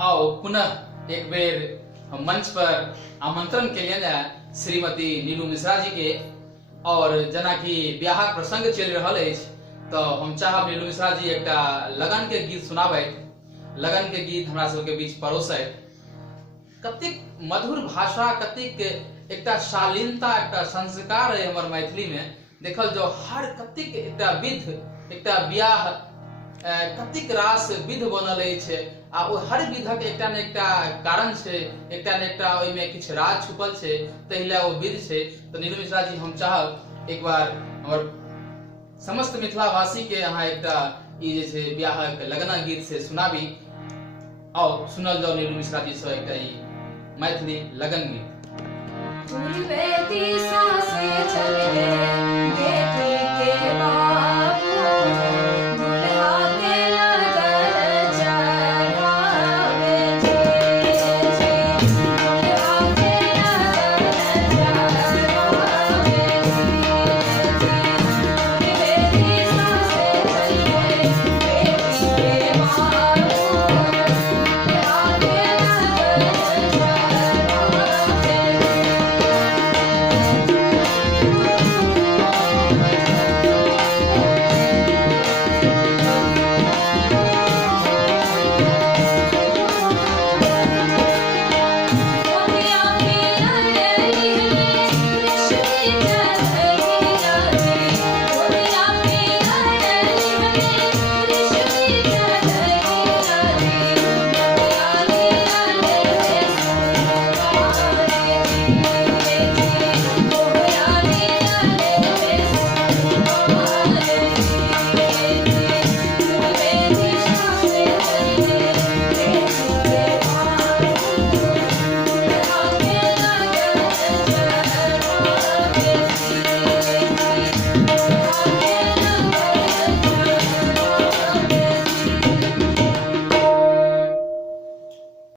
आओ पुनः एक बेर हम मंच पर आमंत्रण के लिए श्रीमती नीलू मिश्रा जी के। और जना कि ब्याह प्रसंग चल रहा है तो हम चाहब नीलू मिश्रा जी एक लगन के गीत सुनाबे। लगन के गीत हमरा सबके बीच परोसे। कतिक मधुर भाषा, कतिक एक शालीनता, एक संस्कार है हमर मैथिली में। देखल जो हर कतिक एक विध, एक ब्याह कतिक रास विध बनल है आ ओ हर विधक एकटा ने एकटा कारण छे, एकटा ने एकटा ओइ में किछ राज छुपल छे, तहिला ओ विध छे। तो नीलू मिश्रा जी हम चाहब एक बार हमर समस्त मिथिला वासी के अहाँ एकटा ई जे छे ब्याहक लगना गीत से सुनाबी। आओ सुनल जाओ नीलू मिश्रा जी से एकटा ई मैथिली लगन गीत। पूर्वे दिशा से चल गए